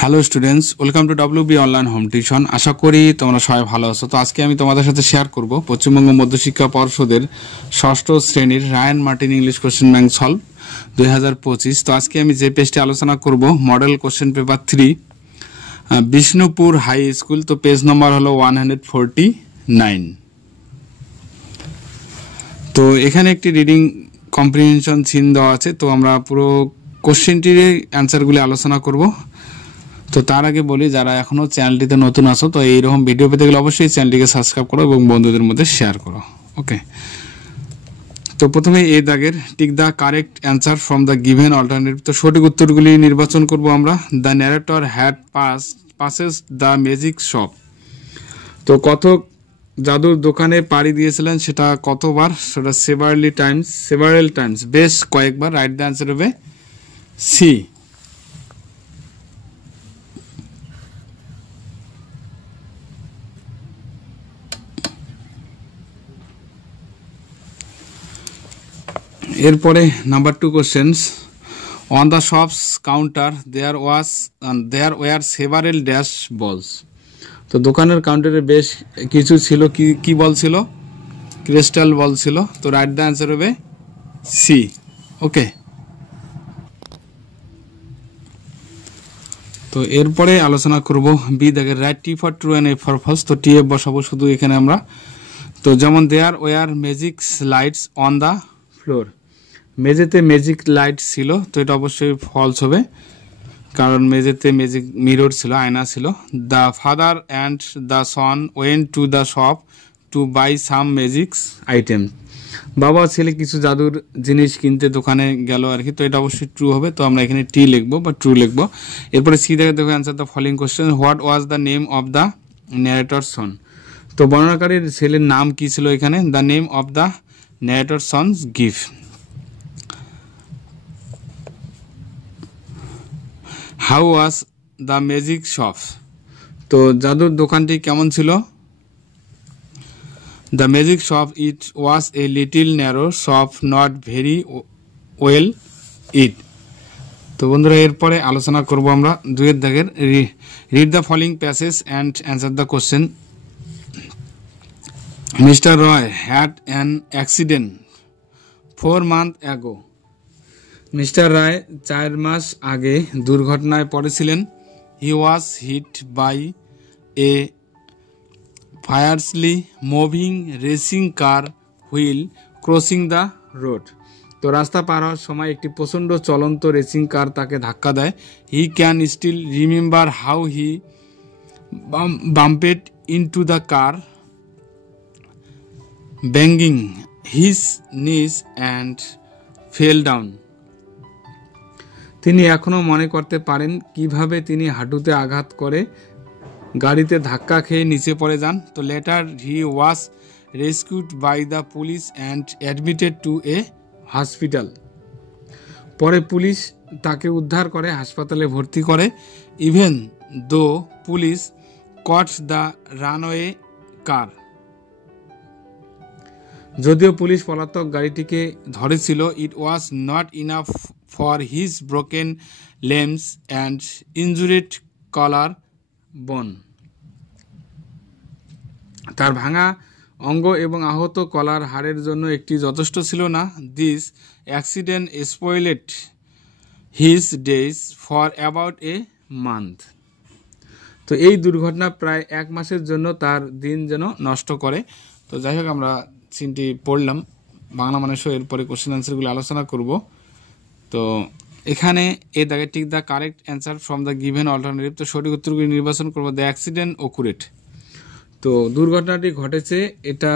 Hello students, welcome to WB online home tuition. আশা করি তোমরা সবাই ভালো আছো। তো আজকে আমি তোমাদের সাথে শেয়ার করব পশ্চিমবঙ্গ মধ্যশিক্ষা পর্ষদের ষষ্ঠ শ্রেণীর Ryan Martin English question bank solve 2025। তো আজকে আমি যে পেজটি আলোচনা করব model question paper 3 Bishnupur high school. তো পেজ নম্বর হলো 149। তো এখানে একটি রিডিং কম্প্রিহেনশন সিন দেওয়া আছে। তো আমরা পুরো কোশ্চেনটির অ্যান্সারগুলি আলোচনা করব। তো তার আগে বলি, যারা এখনো চ্যানেলটিতে নতুন আছো তো এইরকম ভিডিও পেতে গেলে অবশ্যই চ্যানেলটিকে সাবস্ক্রাইব করো এবং বন্ধুদের মধ্যে শেয়ার করো। ওকে, তো প্রথমে এই দাগের tick the correct answer from the given alternative. তো সঠিক উত্তরগুলি নির্বাচন করব আমরা। The narrator had passes the magic shop. তো কথক জাদুর দোকানে পাড়ি দিয়েছিলেন, সেটা কতবার? সেটা সেভারাল টাইমস, বেশ কয়েকবার। রাইট দ্য অ্যান্সার হবে সি। এরপরে number 2 questions. On the shop's counter there were several dash balls. তো দোকানের কাউন্টারে বেশ কিছু ছিল, কি বল ছিল? ক্রিস্টাল বল ছিল। তো রাইট দ্য অ্যান্সার হবে সি। ওকে, তো এরপরে আলোচনা করব বি দাগের write T for true and A for false. তো টি এফ বসাবো শুধু এখানে আমরা। তো যেমন there were magic lights on the floor, মেঝেতে ম্যাজিক লাইট ছিল, তো এটা অবশ্যই ফলস হবে, কারণ মেঝেতে ম্যাজিক মিরর ছিল, আয়না ছিল। The father and the son went to the shop to buy some magic item. বাবা ছেলে কিছু জাদুর জিনিস কিনতে দোকানে গেল আর কি, তো এটা অবশ্যই ট্রু হবে। তো আমরা এখানে টি লিখবো বা ট্রু লিখবো। এরপরে সি দেখে দেখো answer the following question. What was the name of the narrator son. তো বর্ণনাকারীর ছেলের নাম কি ছিল এখানে? The name of the narrator sons gift. How was the magic shop. তো জাদুর দোকানটি কেমন ছিল? The magic shop it was a little narrow shop, not very well it. তো বন্ধুরা, এরপরে আলোচনা করব আমরা 2 দাগের read the following passage and answer the question. Mister Roy had an accident 4 months ago. Mister Roy 4 মাস আগে দুর্ঘটনায় পড়েছিলেন। He was hit by a fiercely moving racing car while crossing the road. তো রাস্তা পার হওয়ার সময় একটি প্রচণ্ড চলন্ত রেসিং কার তাকে ধাক্কা দেয়। He can still remember how he bumped into the car banging his knees and fell down. তিনি এখনও মনে করতে পারেন কিভাবে তিনি হাঁটুতে আঘাত করে গাড়িতে ধাক্কা খেয়ে নিচে পড়ে যান। তো later he was rescued by the police and admitted to a hospital. পরে পুলিশ তাকে উদ্ধার করে হাসপাতালে ভর্তি করে। Even though police caught the runaway car. যদিও পুলিশ পলাতক গাড়িটিকে ধরেছিল, it was not enough for his broken limbs and injured collar bone. তার ভাঙা অঙ্গ এবং আহত কলার হাড়ের জন্য একটি যথেষ্ট ছিল না। This accident spoiled his days for about a month. তো এই দুর্ঘটনা প্রায় 1 মাসের জন্য তার দিন যেন নষ্ট করে। তো যাই হোক, আমরা সিনটি পড়লাম বাংলা মানে সহ। এরপরে কোশ্চেন অ্যান্সারগুলো আলোচনা করব। তো এখানে এ দাগে tick the correct answer from the given alternative. তো সঠিক উত্তরগুলি নির্বাচন করবো। The accident occurred. তো দুর্ঘটনাটি ঘটেছে এটা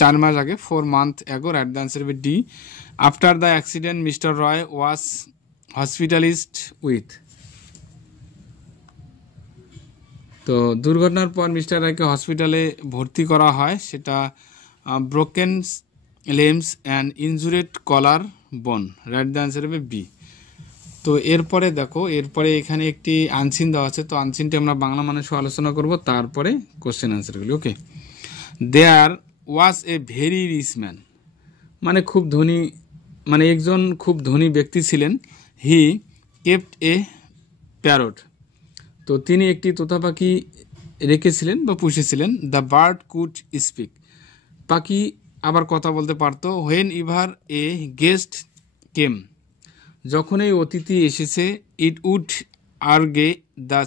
4 মাস আগে, 4 months ago। Right the answer হবে D. After the accident mister Roy was hospitalised with. তো দুর্ঘটনার পর মিস্টার রায়কে হসপিটালে ভর্তি করা হয়, সেটা ব্রোকেন লেমস অ্যান্ড ইনজুরেড কলার বোন। রাইট দ্য অ্যান্সার হবে বি। তো এরপরে দেখো, এরপরে এখানে একটি আনসিন দেওয়া আছে। তো আনসিনটি আমরা বাংলা মানে সহ আলোচনা করব, তারপরে কোশ্চেন অ্যান্সারগুলি। Okay, there was a very rich man, মানে খুব ধনী, মানে একজন খুব ধনী ব্যক্তি ছিলেন। হি কেপ্ট এ প্যারট, তো তিনি একটি তোতা পাখি রেখেছিলেন বা পুষেছিলেন। দ্য বার্ড কুড স্পিক, পাখি আবার কথা বলতে পারতো। হোয়েন ইভার এ গেস্ট কেম, যখন এই অতিথি এসেছে। It would urge the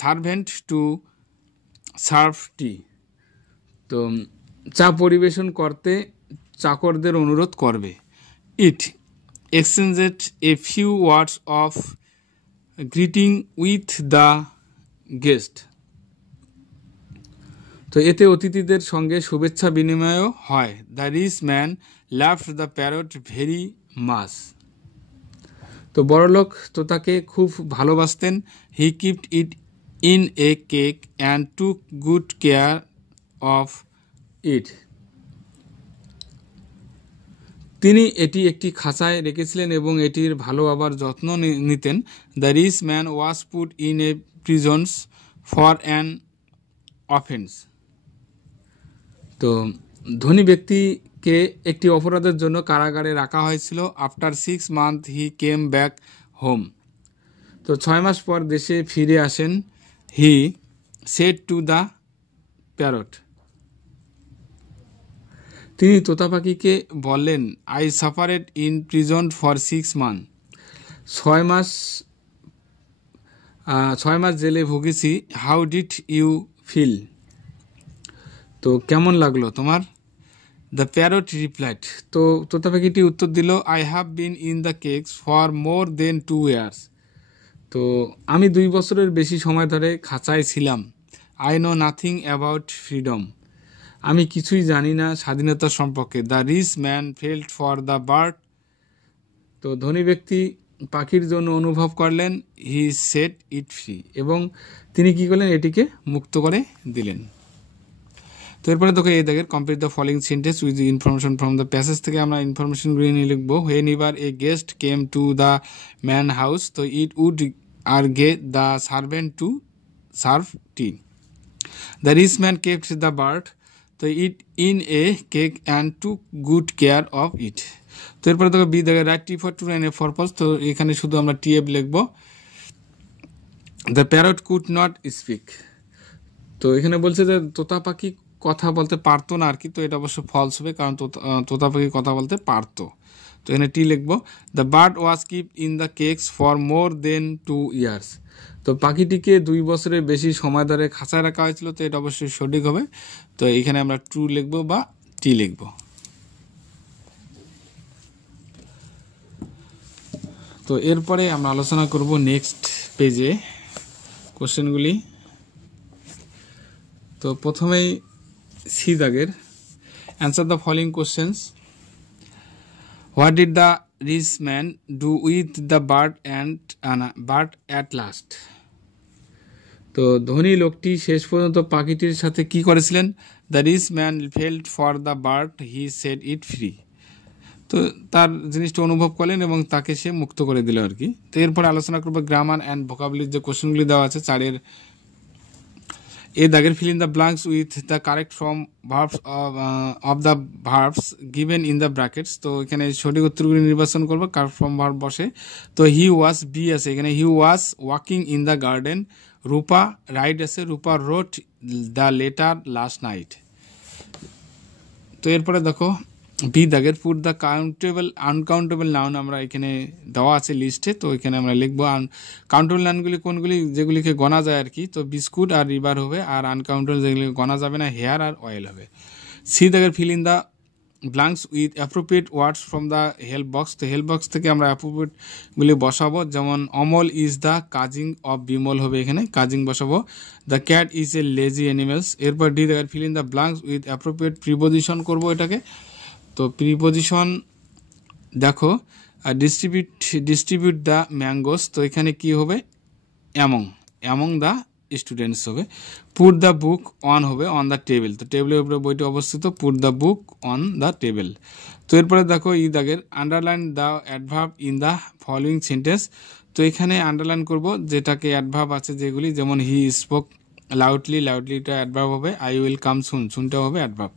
servant to serve tea, তো চা পরিবেশন করতে চাকরদের অনুরোধ করবে। It exchanged a few words of greeting with the guest, তো এতে অতিথিদের সঙ্গে শুভেচ্ছা বিনিময়ও হয়। The rich man loved the parrot very much, তো বড়লোক তোতাকে খুব ভালোবাসতেন। He keeped it in a cage and took good care of it, তিনি এটি একটি খাঁচায় রেখেছিলেন এবং এটির ভালো আবার যত্ন নিতেন। The rich man was put in a prisons for an offence, তো ধনী ব্যক্তিকে একটি অপরাধের জন্য কারাগারে রাখা হয়েছিল। After 6 months he came back home, তো 6 মাস পর দেশে ফিরে আসেন। He said to the parrot, তিনি তোতা পাখিকে বললেন, I suffered in prison for 6 months, 6 মাস জেলে ভুগেছি। হাউ ডিড ইউ ফিল, তো কেমন লাগলো তোমার? দ্য প্যারট রিপ্লাইড, তো তোতা পাখিটি উত্তর দিল, I have been in the cage for more than 2 years, তো আমি 2 বছরের বেশি সময় ধরে খাঁচায় ছিলাম। I know nothing about freedom, আমি কিছুই জানি না স্বাধীনতা সম্পর্কে। The rich man felt for the bird, তো ধনী ব্যক্তি পাখির জন্য অনুভব করলেন। হি সেট ইট ফ্রি, এবং তিনি কি করলেন, এটিকে মুক্ত করে দিলেন। তো এরপরে দেখো এই দেখেন, complete the following sentence with information from the passage থেকে আমরা ইনফরমেশনগুলি নিয়ে লিখবো। Whenever a guest came to the man house, তো it would urge the servant to serve tea. The rich man kept the bird, তো it in a cage and took good care of it. তো এরপরে দেখো B দেখে, write T for true and A for false, তো এখানে শুধু আমরা TF লিখবো। The parrot could not speak, তো এখানে বলছে যে তোতা পাখি কথা বলতে পারতো না আর কি, তো এটা অবশ্য ফলস হবে, কারণ তোতা পাখি কথা বলতে পারতো। তো এখানে টি লিখবো। The bird was keep in the cage for more than 2 years, তো পাখিটিকে 2 বছরের বেশি সময় ধরে খাঁচায় রাখা হয়েছিল, তো এটা অবশ্যই সঠিক হবে। তো এখানে আমরা ট্রু লিখবো বা টি লিখবো। তো এরপরে আমরা আলোচনা করব নেক্সট পেজে কোশ্চেনগুলি। তো প্রথমেই সি দাগের, answer the following questions. What did the rich man do with the bird at last, তো ধনী লোকটি শেষ পর্যন্ত পাখিটির সাথে কি করেছিলেন? The rich man felt for the bird, he set it free, তো তার জিনিসটা অনুভব করলেন এবং তাকে সে মুক্ত করে দিল আর কি। তো এরপরে আলোচনা করবো গ্রামার অ্যান্ড ভোকাবুলারির যে কোশ্চেনগুলি দেওয়া আছে 4-এর এ দাগের, fill in the blanks with the correct form verbs of the verbs given in the brackets, তো এখানে সঠিক উত্তরগুলি নির্বাচন করবো, কারেক্ট ফর্ম ভার্ব বসে। তো হি ওয়াজ বি আছে, এখানে he was walking in the garden. Rupa right আছে, Rupa wrote the letter last night. তো এরপরে দেখো বি দাগের, পুট দ্য আনকাউন্টেবল নাউন, আমরা এখানে দেওয়া আছে লিস্টে, তো এখানে আমরা লিখবো কাউন্টেবল নাউনগুলি কোনগুলি, যেগুলিকে গণা যায় আর কি। তো বিস্কুট আর রিভার হবে, আর আনকাউন্টেবল যেগুলি গণা যাবে না, হেয়ার আর অয়েল হবে। সি দাগের, fill in the blanks with appropriate words from the help box, তো হেল্প বক্স থেকে আমরা অ্যাপ্রোপ্রিয়েটগুলি বসাবো, যেমন Amal is the কাজিং of Bimal হবে, এখানে কাজিং বসাবো। The cat is a lazy animals. এরপর ডি দাগের, fill in the blanks with appropriate preposition করবো এটাকে। তো প্রিপোজিশন দেখো, ডিস্ট্রিবিউট দ্য ম্যাঙ্গোস, তো এখানে কি হবে? অ্যামং দ্য স্টুডেন্টস হবে। পুট দ্য বুক অন হবে, অন দ্য টেবিল, তো টেবিলের উপরে বইটি অবস্থিত, put the book on the table. তো এরপরে দেখো ই দাগের, underline the adverb in the following sentence, তো এখানে আন্ডারলাইন করব যেটাকে অ্যাডভার্ব আছে যেগুলি, যেমন হি স্পোক লাউডলিটা অ্যাডভার্ব হবে, আই উইল কাম সুনটাও হবে অ্যাডভার্ব।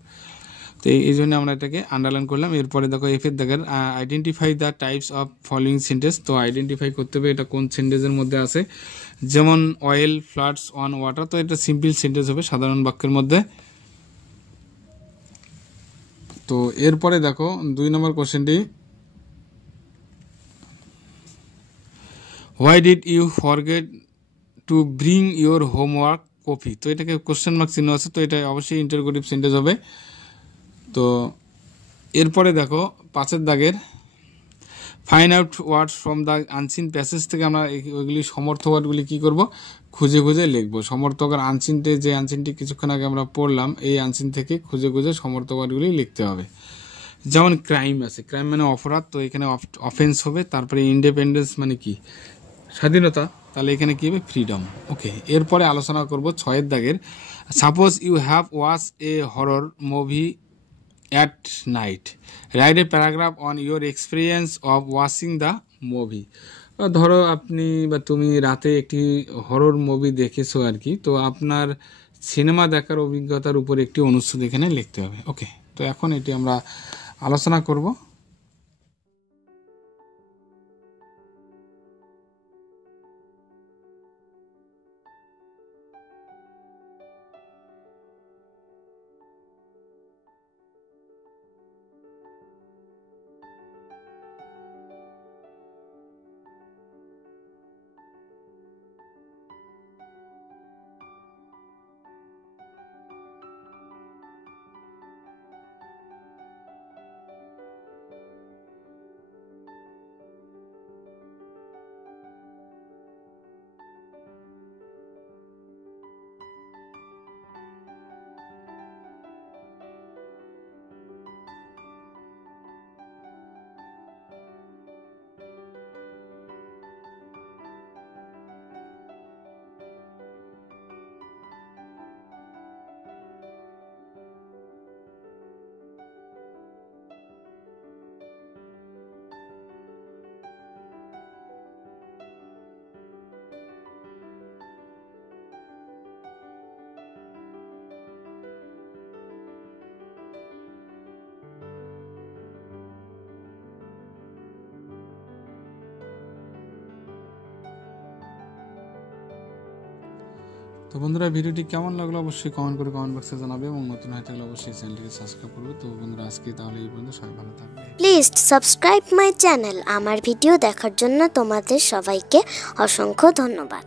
তো এই জন্য আমরা এটাকে আন্ডারলাইন করলাম। এরপরে দেখো এফের দাগের identify the types of following sentence. তো আইডেন্টিফাই করতে হবে এটা কোন সেন্টেন্সের মধ্যে আছে। যেমন অয়েল ফ্লাডস অন ওয়াটার, তো এটা সিম্পল সেন্টেন্স হবে সাধারণ বাক্যের মধ্যে। তো এরপরে দেখো 2 নম্বর কোশ্চেনটি, why did you forget to bring your homework copy. তো এটাকে কোশ্চেন মার্ক চিহ্ন আছে, তো এটা অবশ্যই ইন্টারোগেটিভ সেন্টেন্স হবে। তো এরপরে দেখো 5 দাগের find out words from the unseen passage থেকে আমরা ওইগুলি সমর্থ ওয়ার্ডগুলি কী করব, খুঁজে খুঁজে লিখবো। সমর্থক আর আনসিনটে যে আনসিনটি কিছুক্ষণ আগে আমরা পড়লাম, এই আনসিন থেকে খুঁজে খুঁজে সমর্থ ওয়ার্ডগুলি লিখতে হবে। যেমন ক্রাইম আছে, ক্রাইম মানে অপরাধ, তো এখানে অফেন্স হবে। তারপরে ইন্ডিপেন্ডেন্স মানে কি, স্বাধীনতা, তাহলে এখানে কী হবে, ফ্রিডম। ওকে, এরপরে আলোচনা করব 6 দাগের, suppose you have watch a horror movie at night, write a paragraph on your experience of watching the movie. ধরো আপনি বা তুমি রাতে একটি হরর মুভি দেখেছো আর কি, তো আপনার সিনেমা দেখার অভিজ্ঞতার উপর একটি অনুচ্ছেদ এখানে লিখতে হবে। ওকে, তো এখন এটি আমরা আলোচনা করব। তো বন্ধুরা, ভিডিওটি কেমন লাগলো অবশ্যই কমেন্ট করে কমেন্ট বক্সে জানাবে, এবং নতুন হয়ে থাকলে অবশ্যই চ্যানেলটিকে সাবস্ক্রাইব করবে। তো বন্ধুরা, আজকে তাহলে এই পর্যন্ত, সবাই ভালো থাকবে। Please subscribe my channel. আমার ভিডিও দেখার জন্য তোমাদের সবাইকে অসংখ্য ধন্যবাদ।